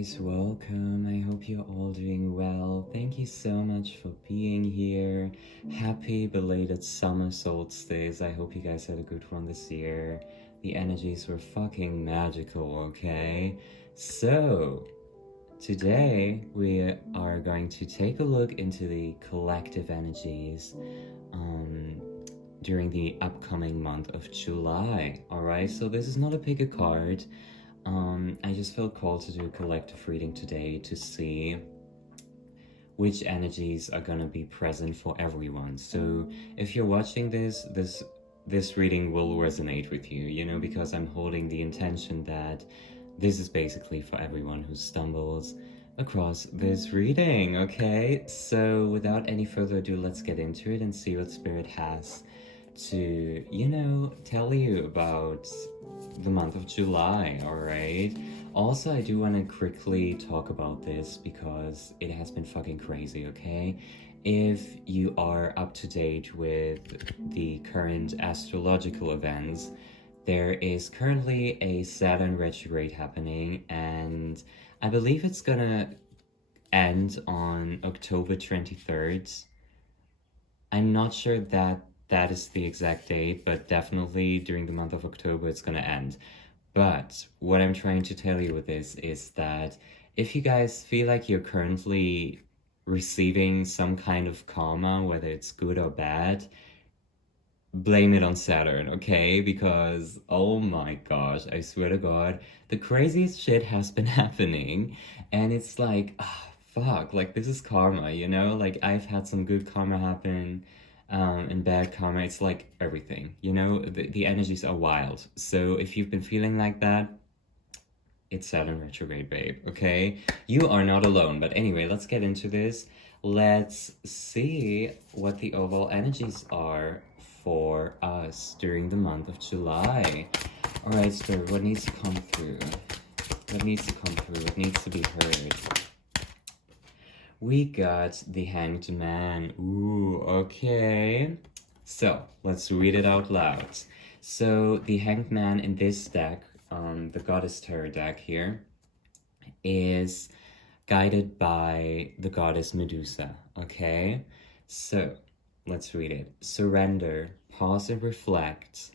guys, welcome. I hope you're all doing well. Thank you so much for being here. Happy belated summer solstice. I hope you guys had a good one this year. The energies were fucking magical, okay? So, today we are going to take a look into the collective energies during the upcoming month of July. Alright, so this is not a pick a card. I just felt called to do a collective reading today to see which energies are gonna be present for everyone. So if you're watching this reading will resonate with you, you know, because I'm holding the intention that this is basically for everyone who stumbles across this reading, okay? So without any further ado, let's get into it and see what Spirit has to, you know, tell you about the month of July, alright? Also, I do want to quickly talk about this because it has been fucking crazy, okay? If you are up to date with the current astrological events, there is currently a Saturn retrograde happening, and I believe it's gonna end on October 23rd. I'm not sure that is the exact date, but definitely during the month of October it's gonna end. But what I'm trying to tell you with this is that if you guys feel like you're currently receiving some kind of karma, whether it's good or bad, blame it on Saturn, okay? Because, oh my gosh, I swear to God, the craziest shit has been happening, and it's like, fuck, like, this is karma, you know? Like, I've had some good karma happen, and bad karma. It's like everything, you know? The energies are wild. So if you've been feeling like that, it's Saturn retrograde, babe, okay? You are not alone. But anyway, let's get into this. Let's see what the overall energies are for us during the month of July. All right, Spirit, what needs to come through? What needs to come through? What needs to be heard? We got the Hanged Man. Ooh, okay. So, let's read it out loud. So, the Hanged Man in this deck, the Goddess Tarot deck here, is guided by the Goddess Medusa, okay? So, let's read it. Surrender, pause and reflect.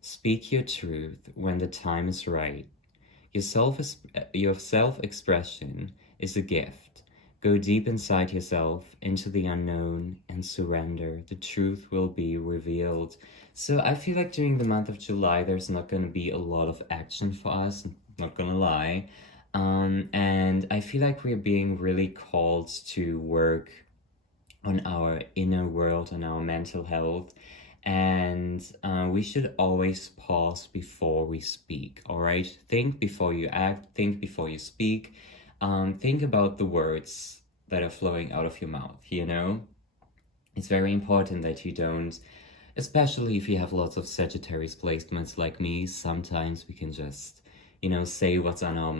Speak your truth when the time is right. Your self-expression is a gift. Go deep inside yourself, into the unknown, and surrender. The truth will be revealed. So I feel like during the month of July, there's not going to be a lot of action for us, not gonna lie. And I feel like we're being really called to work on our inner world, on our mental health. And we should always pause before we speak, all right? Think before you act, think before you speak. Think about the words that are flowing out of your mouth, you know? It's very important that you don't, especially if you have lots of Sagittarius placements like me, sometimes we can just, you know, say what's on our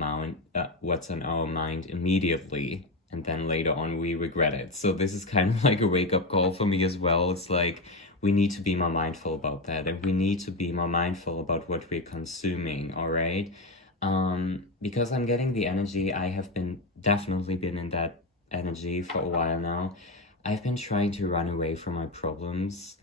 mind immediately, and then later on we regret it. So this is kind of like a wake-up call for me as well. It's like, we need to be more mindful about that, and we need to be more mindful about what we're consuming, all right? Because I'm getting the energy, I have definitely been in that energy for a while now. I've been trying to run away from my problems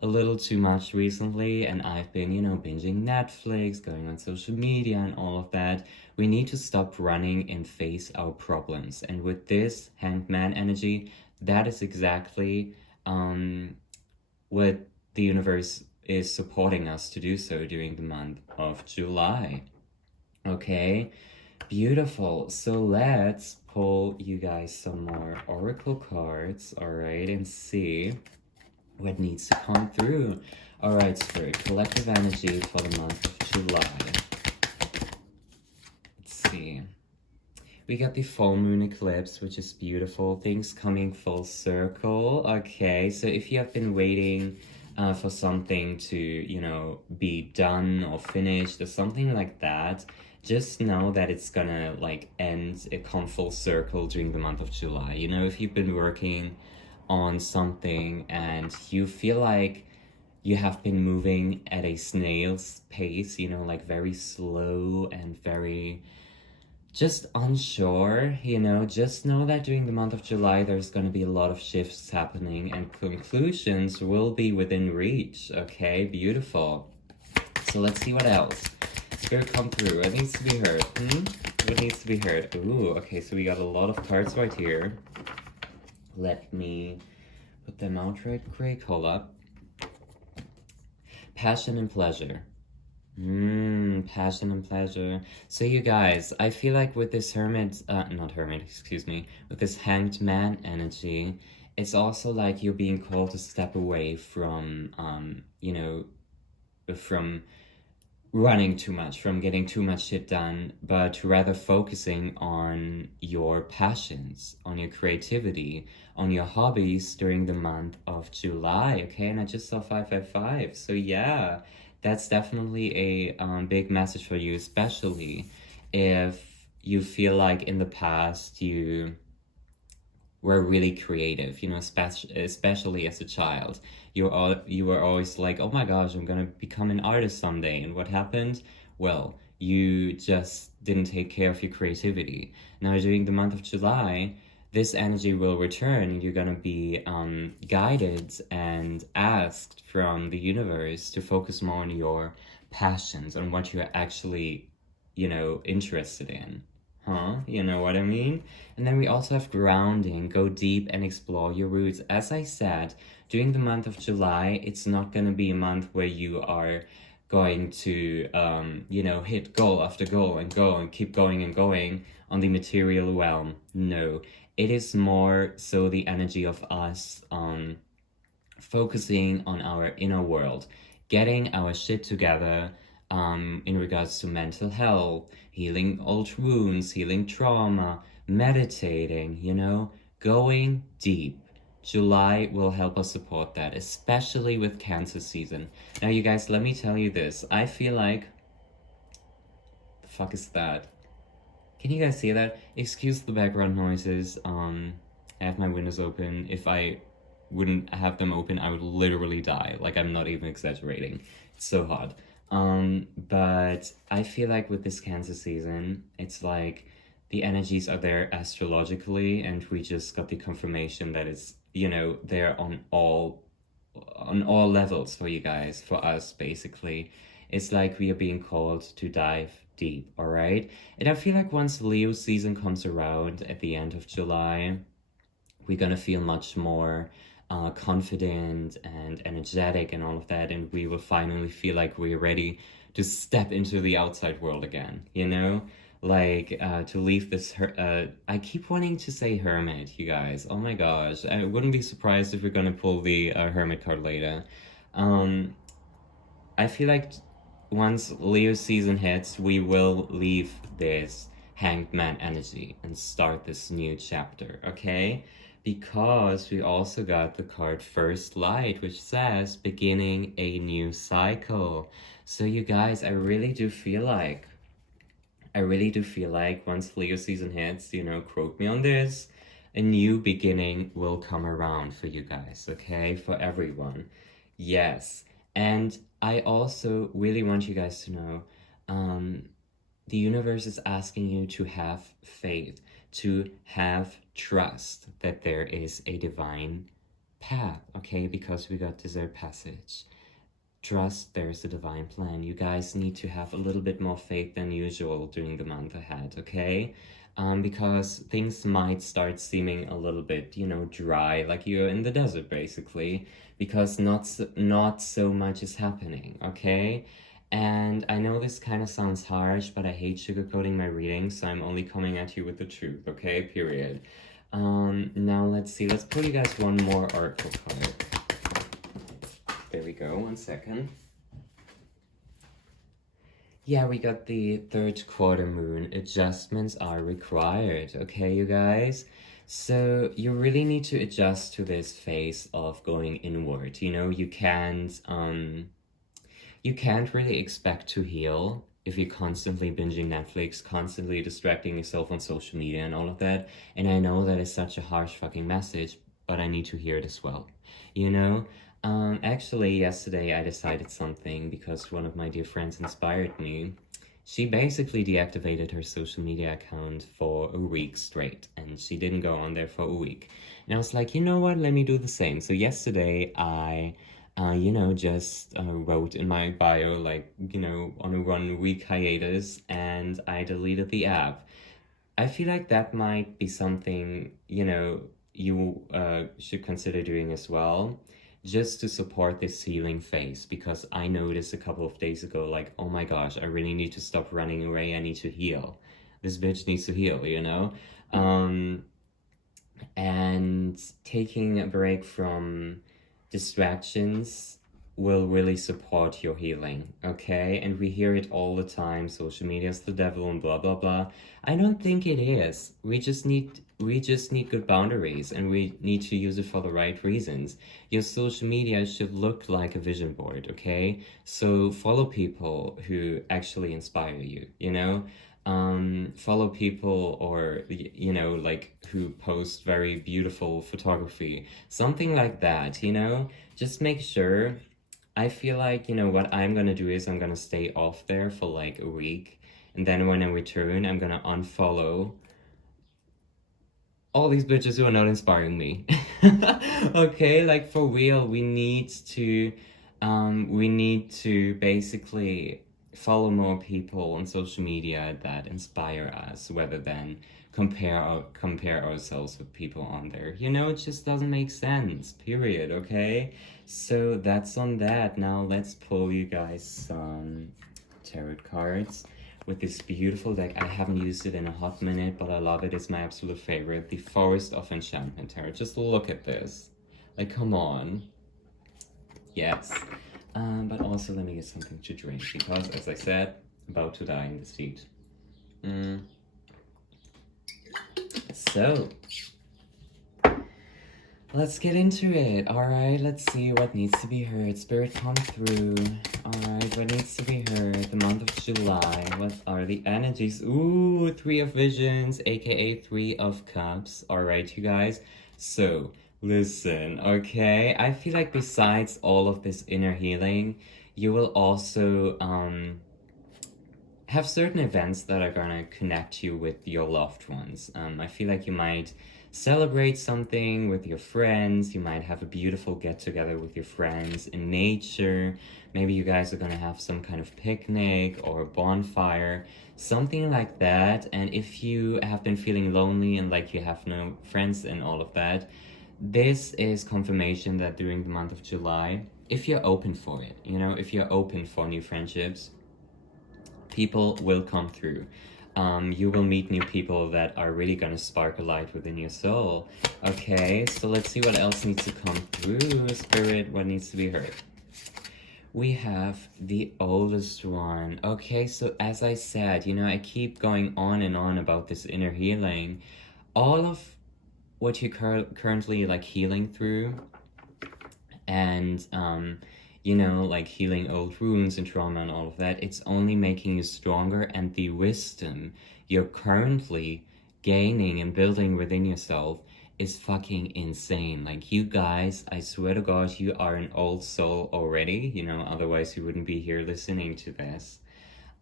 a little too much recently, and I've been, you know, binging Netflix, going on social media and all of that. We need to stop running and face our problems. And with this Hanged Man energy, that is exactly what the universe is supporting us to do so during the month of July. Okay, beautiful. So let's pull you guys some more oracle cards, all right, and see what needs to come through. All right, Spirit, collective energy for the month of July. Let's see. We got the full moon eclipse, which is beautiful. Things coming full circle. Okay, so if you have been waiting for something to, you know, be done or finished or something like that, just know that it's gonna like end, it come full circle during the month of July. You know, if you've been working on something and you feel like you have been moving at a snail's pace, you know, like very slow and very just unsure, you know, just know that during the month of July there's going to be a lot of shifts happening and conclusions will be within reach. Okay, beautiful. So let's see what else. Spirit, come through. What needs to be heard? What needs to be heard? Ooh, okay, so we got a lot of cards right here. Let me put them out right quick. Hold up. Passion and pleasure. Passion and pleasure. So you guys, I feel like with this not hermit, excuse me, with this hanged man energy, it's also like you're being called to step away from, you know, from running too much, from getting too much shit done, but rather focusing on your passions, on your creativity, on your hobbies during the month of July, okay? And I just saw 555, so yeah, that's definitely a big message for you, especially if you feel like in the past you were really creative, you know, especially as a child. You were always like, oh my gosh, I'm gonna become an artist someday. And what happened? Well, you just didn't take care of your creativity. Now, during the month of July, this energy will return and you're gonna be guided and asked from the universe to focus more on your passions, on what you're actually, you know, interested in. You know what I mean? And then we also have grounding, go deep and explore your roots. As I said, during the month of July, it's not going to be a month where you are going to, you know, hit goal after goal and go and keep going and going on the material realm. No, it is more so the energy of us focusing on our inner world, getting our shit together, in regards to mental health, healing old wounds, healing trauma, meditating, you know, going deep. July will help us support that, especially with Cancer season. Now, you guys, let me tell you this. I feel like... The fuck is that? Can you guys see that? Excuse the background noises. I have my windows open. If I wouldn't have them open, I would literally die. Like, I'm not even exaggerating. It's so hot. But I feel like with this Cancer season, it's like the energies are there astrologically, and we just got the confirmation that it's, you know, there on all levels for you guys, for us, basically. It's like we are being called to dive deep, all right? And I feel like once Leo season comes around at the end of July, we're gonna feel much more confident and energetic and all of that, and we will finally feel like we're ready to step into the outside world again, you know? Like, to leave this, I keep wanting to say hermit, you guys. Oh my gosh, I wouldn't be surprised if we're gonna pull the hermit card later. I feel like once Leo season hits, we will leave this hanged man energy and start this new chapter, okay? Because we also got the card First Light, which says beginning a new cycle. So you guys, I really do feel like once Leo season hits, you know, quote me on this, a new beginning will come around for you guys, okay? For everyone. Yes. And I also really want you guys to know, the universe is asking you to have faith, to have trust that there is a divine path, okay? Because we got Desert Passage. Trust there's a divine plan. You guys need to have a little bit more faith than usual during the month ahead, okay? Because things might start seeming a little bit, you know, dry, like you're in the desert, basically, because not so much is happening, okay? And I know this kind of sounds harsh, but I hate sugarcoating my readings, so I'm only coming at you with the truth, okay? Period. Now let's see. Let's pull you guys one more oracle card. There we go. 1 second. Yeah, we got the third quarter moon. Adjustments are required, okay, you guys? So you really need to adjust to this phase of going inward. You know, you can't really expect to heal if you're constantly binging Netflix, constantly distracting yourself on social media and all of that. And I know that is such a harsh fucking message, but I need to hear it as well, you know? Actually, yesterday I decided something because one of my dear friends inspired me. she basically deactivated her social media account for a week straight, and she didn't go on there for a week. And I was like, you know what, let me do the same. So yesterday I just wrote in my bio, like, on a 1 week hiatus, and I deleted the app. I feel like that might be something, you should consider doing as well, just to support this healing phase. Because I noticed a couple of days ago, like, oh my gosh, I really need to stop running away. I need to heal. This bitch needs to heal, you know? Um, and taking a break from distractions will really support your healing, okay? And we hear it all the time, social media is the devil and blah blah blah. I don't think it is. We just need good boundaries, and we need to use it for the right reasons. Your social media should look like a vision board, okay? So follow people who actually inspire you, follow people, or like, who post very beautiful photography, something like that. Just make sure. I feel like, what I'm gonna do is I'm gonna stay off there for like a week, and then when I return, I'm gonna unfollow all these bitches who are not inspiring me. Okay, like, for real, we need to basically follow more people on social media that inspire us, rather than compare ourselves with people on there. It just doesn't make sense, period, okay? So that's on that. Now let's pull you guys some tarot cards with this beautiful deck. I haven't used it in a hot minute, but I love it. It's my absolute favorite. The Forest of Enchantment Tarot. Just look at this. Like, come on. Yes. But also, let me get something to drink, because, as I said, about to die in this heat. So, let's get into it. Alright, let's see what needs to be heard. Spirit, come through. Alright, what needs to be heard? The month of July. What are the energies? Ooh, Three of Visions, aka Three of Cups. Alright, you guys. So, listen, okay? I feel like besides all of this inner healing, you will also have certain events that are gonna connect you with your loved ones. I feel like you might celebrate something with your friends. You might have a beautiful get together with your friends in nature. Maybe you guys are gonna have some kind of picnic or a bonfire, something like that. And if you have been feeling lonely and like you have no friends and all of that, this is confirmation that during the month of July, if you're open for it, if you're open for new friendships, people will come through. You will meet new people that are really gonna spark a light within your soul. Okay, so let's see what else needs to come through. Spirit, what needs to be heard? We have the oldest one. Okay, so as I said, I keep going on and on about this inner healing. All of what you're currently like healing through, and like healing old wounds and trauma and all of that, it's only making you stronger. And the wisdom you're currently gaining and building within yourself is fucking insane. Like, you guys, I swear to God, you are an old soul already, otherwise you wouldn't be here listening to this.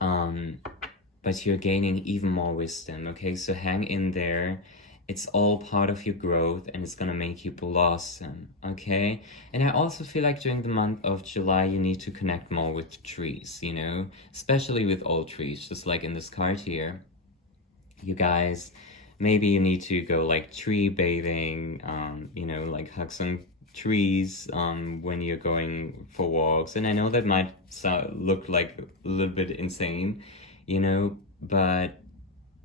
But you're gaining even more wisdom, okay? So hang in there. It's all part of your growth, and it's gonna make you blossom, okay? And I also feel like during the month of July, you need to connect more with trees, especially with old trees, just like in this card here. You guys, maybe you need to go like tree bathing, like hug some trees when you're going for walks. And I know that might look like a little bit insane, but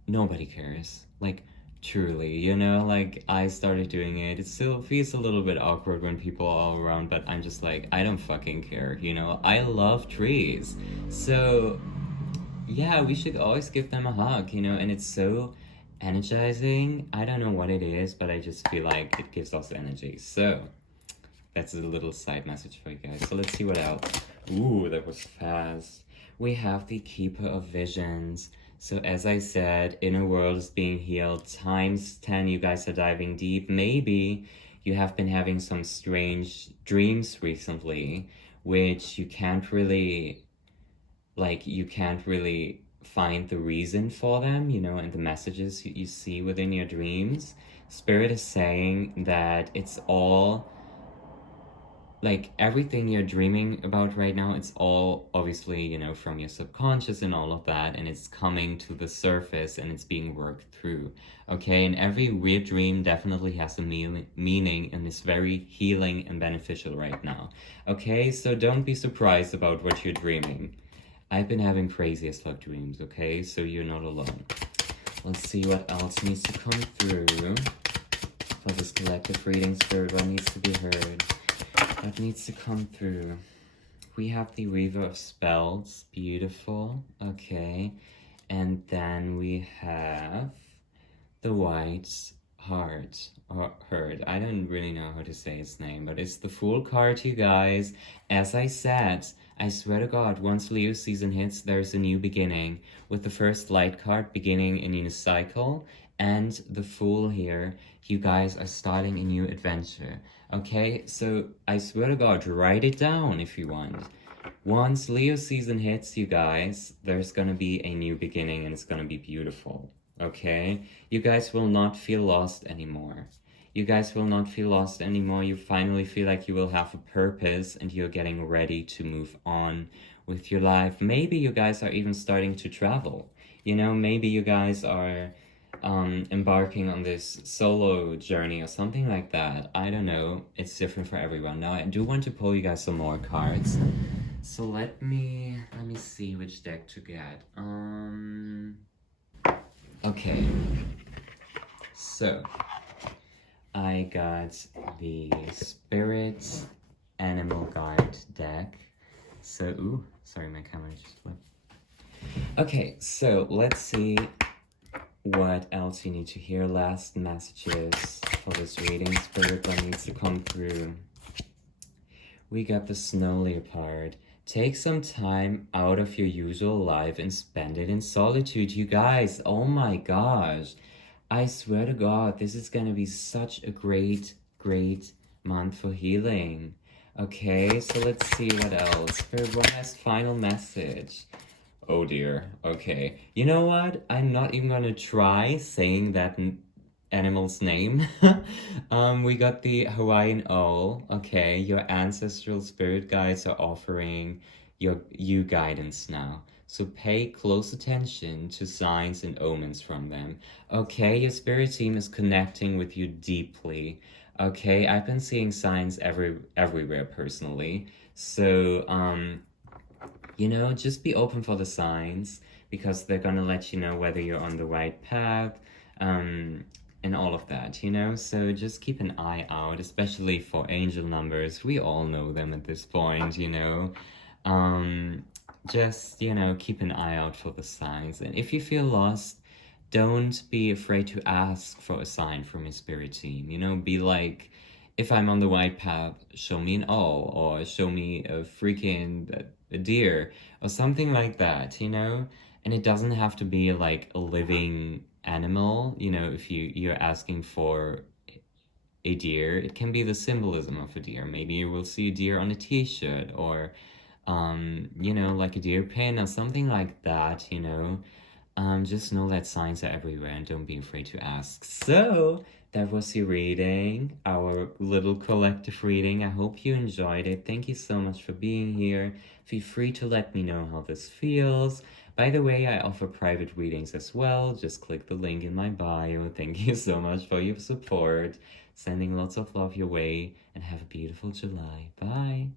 nobody cares. Like, truly, like, I started doing it. It still feels a little bit awkward when people are all around, but I'm just like, I don't fucking care, I love trees. So, yeah, we should always give them a hug, and it's so energizing. I don't know what it is, but I just feel like it gives us energy. So, that's a little side message for you guys. So let's see what else. Ooh, that was fast. We have the Keeper of Visions. So as I said, inner world is being healed times 10. You guys are diving deep. Maybe you have been having some strange dreams recently, which you can't really find the reason for them, you know, and the messages you see within your dreams. Spirit is saying that it's all like everything you're dreaming about right now, it's all obviously, you know, from your subconscious and all of that, and it's coming to the surface and it's being worked through. Okay, and every weird dream definitely has a meaning and is very healing and beneficial right now. Okay, so don't be surprised about what you're dreaming. I've been having crazy as fuck dreams, okay? So you're not alone. Let's see what else needs to come through for this collective reading, Spirit. What needs to be heard? What needs to come through? We have the Weaver of Spells. Beautiful. Okay. And then we have the White Heart. Or Herd. I don't really know how to say its name, but it's the Fool card, you guys. As I said, I swear to God, once Leo season hits, there's a new beginning. With the first light card beginning a new cycle, and the Fool here, you guys are starting a new adventure. Okay, so I swear to God, write it down if you want. Once Leo season hits, you guys, there's gonna be a new beginning and it's gonna be beautiful. Okay? You guys will not feel lost anymore. You guys will not feel lost anymore. You finally feel like you will have a purpose and you're getting ready to move on with your life. Maybe you guys are even starting to travel. You know, maybe you guys are embarking on this solo journey or something like that. I don't know. It's different for everyone. Now, I do want to pull you guys some more cards. So let me see which deck to get. Okay. So I got the Spirit Animal Guide deck. So, ooh, sorry, my camera just flipped. Okay, so let's see what else you need to hear. Last messages for this reading, Spirit, what needs to come through. We got the Snow Leopard. Take some time out of your usual life and spend it in solitude. You guys, oh my gosh. I swear to God, this is gonna be such a great, great month for healing. Okay, so let's see what else. Spirit, one last final message. Oh dear, okay. You know what? I'm not even gonna try saying that animal's name. We got the Hawaiian owl. Okay, your ancestral spirit guides are offering you guidance now. So pay close attention to signs and omens from them. Okay, your spirit team is connecting with you deeply. Okay, I've been seeing signs everywhere personally. So, you know, just be open for the signs because they're gonna let you know whether you're on the right path, and all of that, you know? So just keep an eye out, especially for angel numbers. We all know them at this point, you know? Just, you know, keep an eye out for the signs. And if you feel lost, don't be afraid to ask for a sign from your spirit team. You know, be like, if I'm on the right path, show me an owl, or show me a freaking a deer, or something like that, you know? And it doesn't have to be like a living animal, you know, if you're asking for a deer, it can be the symbolism of a deer. Maybe you will see a deer on a t-shirt, or you know, like a deer pin or something like that, you know. Just know that signs are everywhere and don't be afraid to ask. So that was your reading, our little collective reading. I hope you enjoyed it. Thank you so much for being here. Feel free to let me know how this feels. By the way, I offer private readings as well. Just click the link in my bio. Thank you so much for your support. Sending lots of love your way, and have a beautiful July. Bye.